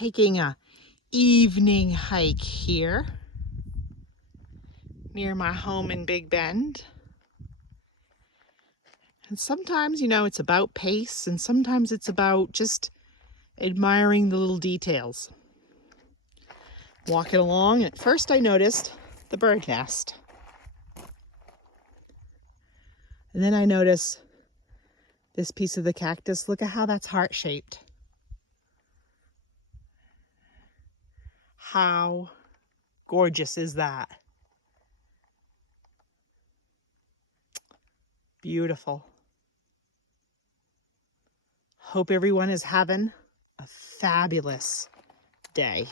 taking a evening hike here near my home in Big Bend. And sometimes, you know, it's about pace, and sometimes it's about just admiring the little details. Walking along, at first I noticed the bird nest. And then I noticed this piece of the cactus. Look at how that's heart-shaped. How gorgeous is that? Beautiful. Hope everyone is having a fabulous day.